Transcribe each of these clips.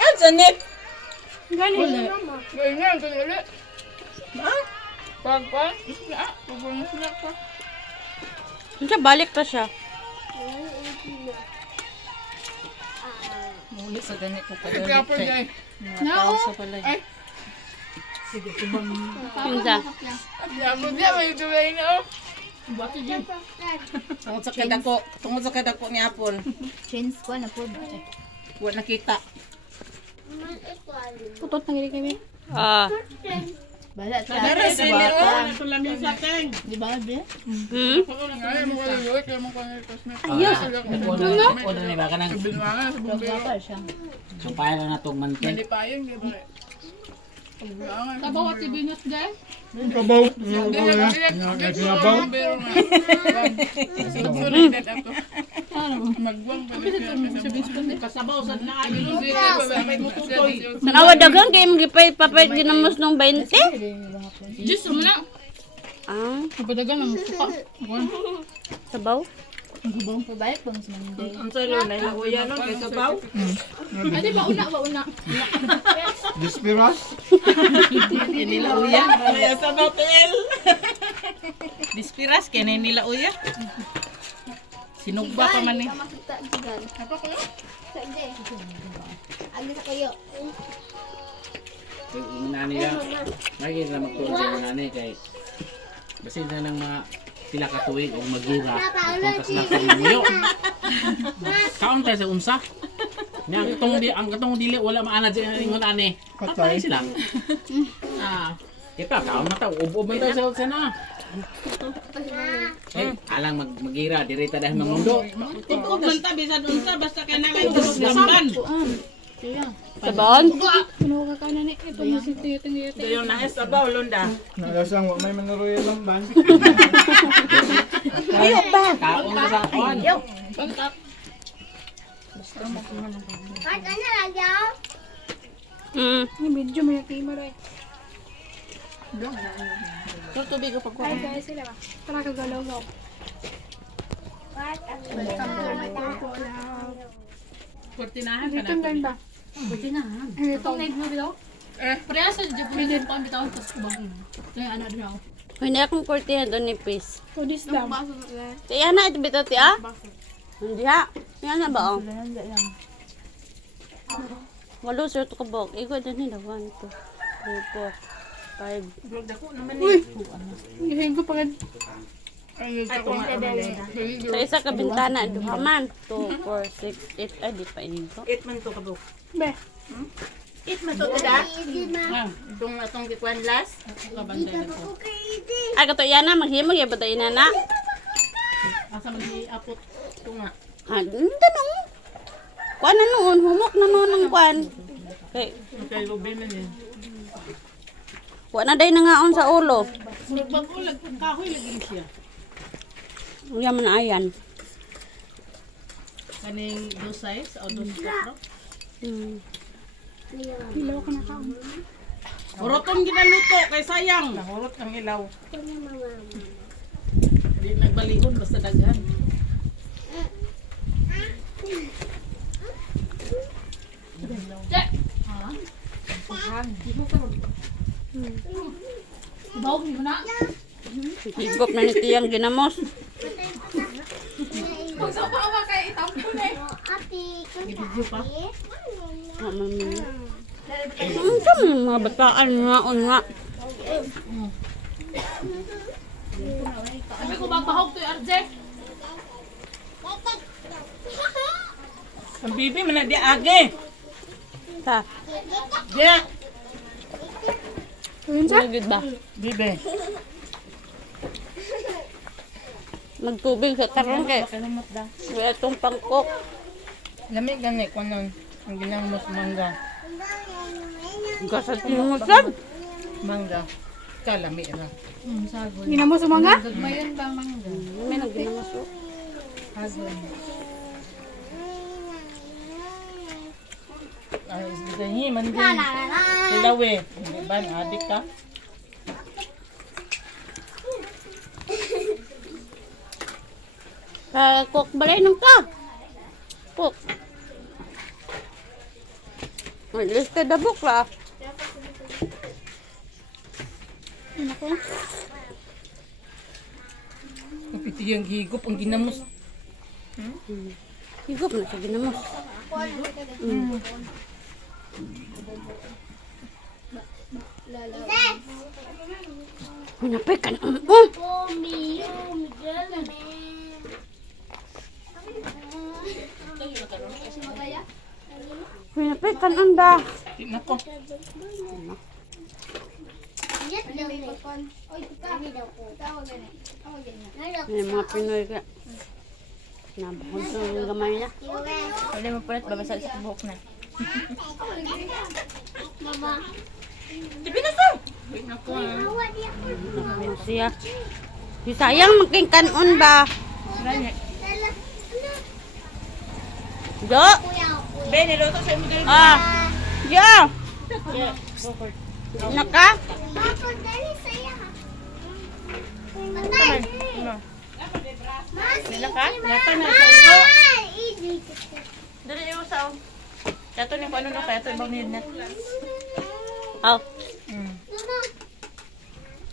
Ah, sanip! Gani. Ganyan, ganyan. Pagpan. Siya balik ta siya. Muli sa ganit ko Kaya kagalit po kay. dyan. Nakausa pala. Ay. Sige, tubang. Pinsa. Kaya po dyan, may tuloy na oh. Tungod sa kadako ni Apple. Chains ko na po. Wa nakita. Putot na gini kami. Ah. Bala sa Dara sa meron. Ito lang yung sateng. Di ba, be? Ngayon, mo kayo yun, kaya mo kayo Ayos. Order ni baka nang Binuangan sa bumbero. Gapa siya. sumpay na natong mantin. Nalipayon, di ba? Binuangan. Tabaw at ibinot, guys. Kabaw. Sabaw. Bumbero nga. Sulit ako. Magbuang pa rin. Kasabaw sa naayo. Nanawa dagang kay magipay papayt ginamos nung 20. Diyos, mo na. Ah, Kapadagan ang suka. sabaw. Pabayat pang sa Monday. Ang salo na ilaguya no kay sabaw. Ate, bauna. Dispiras. Nila uya. Kaya sabaw tel. Dispiras kay nila uya. Sinugba pa man ni. Makita gigan. Apa ko? Sa ide. Agi sa kayo. Yung nani ya. Lagi na magtuon sa mga nani kay basin na ng mga pila ka tuig o magira. Kontas na kamuyo. Kaon tayo sa unsa. Nya ang katong dili wala maanad sa ingon ani. Patay sila. Kita kaon na ta ubo man tayo sa na. Alang magira direta dahil mamundo. Tugog man ta bisan unsa basta kay nangay tulog lamban. Sabon. Pinuha ka na ni. Ito mo si Tingit. Dayon na sabaw londa. Nalasang wa may manuroy lang ban. Ayok ba? Kaon na sa kaon. Yung video mo yung camera eh. Yung tubig ko pagkuha. Guys, sila ba? Tara ka galaw mo. Kurtinahan ka Itong na. lang ba? Kurtinahan. Itong live mo bitaw? Parehas sa Japan pa ang bitaw tapos kubang. Kaya ano din ako. Hindi akong kurtihan doon ni Pis. So this lang. Tiya na ito bitaw tiya? Hindi ha. Yan na ba oh? Walo sir to kabog. Igo doon nila. 1, 2, 3, 4, 5. Vlog dako naman Uy! ni. Ihayin ko pagad. Ay, ko Sa isa ka bintana, duha man. 2, 4, 6, 8. Ay, di pa inigo. 8 man to kabuk. Be. 8 man to tada. Itong gikuan last. Kabantay na ko. Ay, kato yan na. Maghimog yan ba tayo na na? Asa mag-iapot ito nga. Ah, tanong. Kuan na noon. Humok na noon ang kuan. Okay. Kay Ruben na niya. Kuan na day nangaon sa ulo. Nagbagulag kahoy lagi siya. Uya man ayan. Kaning 2 size o 2 4. Hilaw ka na kaon. Uroton ginaluto kay sayang. Nahurot ang ilaw. Di nagbalihon basta daghan. Bawag mo na. Higop na ni tiyang ginamos. Kung sa pawa kay itampo na eh. Ibigyo pa. Mga bataan ngaon nga. Ano ko bang bahog to RJ? Ang bibi man na di age. Ta. Di. Good ba? Bibi. Magtubig sa tarong kay. Wala itong pangkok. Lamig gani ko nun. Ang ginamos mangga. Gasat yung musab. Mangga. Kalami na. Gina mo sumanga? Mayon bang mangga? May nagginamos o. Ay, isbigahi man din. Silawe. Hindi ba? Adik ka? Kuk, balay nung ka. Kuk. Liste dabok lah. Kapiti yung higop, ang ginamos. Higop na sa ginamos. Napay ka na. Napay ka na da. Nako. May mga Pinoy ka. Nabakon sa gamay na. Pwede mo pulit, babasa sa buhok na. Ayun siya. Sayang magking kanon ba? Jo. Ben, niluto sa imo dali. Ah. Jo. Naka? Nila ka? Yato na sa iyo. Dali iyo sa. Yato ni ano na kaya to ibang nilnet. Aw.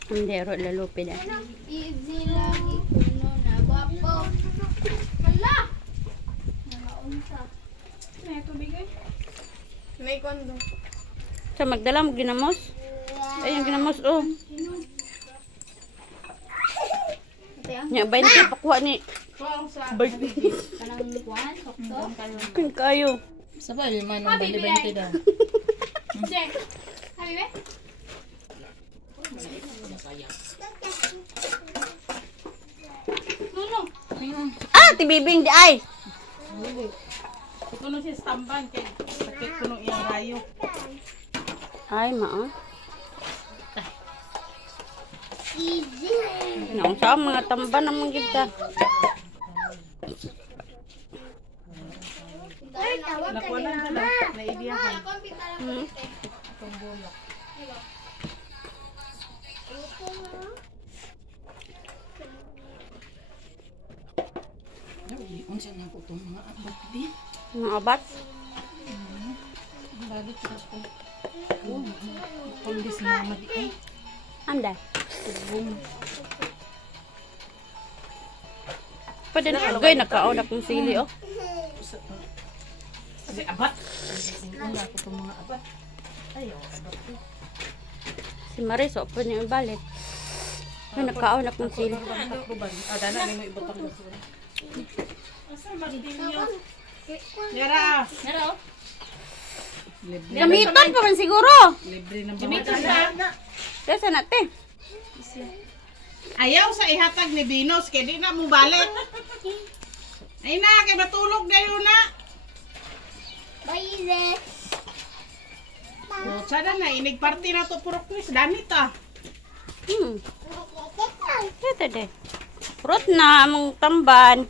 Hindi ro lalupi na. Easy lagi kuno na guwapo. Hala. Nakaunsa. May tubig eh. May kondo. Sa magdala mo ginamos? Ayun ginamos oh. Nya 20 pakuha ni. Kanang kuan, sokto. Kin kayo. Sabay, man ang bali-bali daw. Check. Habi be? Ah, tibibing di ay. Kuno siya stamban kay sakit kuno iyang rayo. Ay, maa. Easy. Naon sa mga tamban naman kita. Nakuha na sila. Naidiyahan. Unsa na ko tong mga abot di. Mga abat. Bagit sa ko. Kondis mama di ay. Anda. Pwede na agay nakaon akong sili oh. Kasi abat. Una ko tong mga abat. Ayo, abat. Si Maris oh, pwede yung balik. Ay, nakaon akong sili. Dana ni mo ibutang mo sila. Nara. Gamiton pa man siguro. Libre ng mga. Desa natin. Ayaw sa ihatag ni Dinos, kaya di na mo balik. Ay na, kay matulog na yun na. Bye. O, sana na, inig party na to puro quiz. Dami ta. Ito de. Rot na among tamban.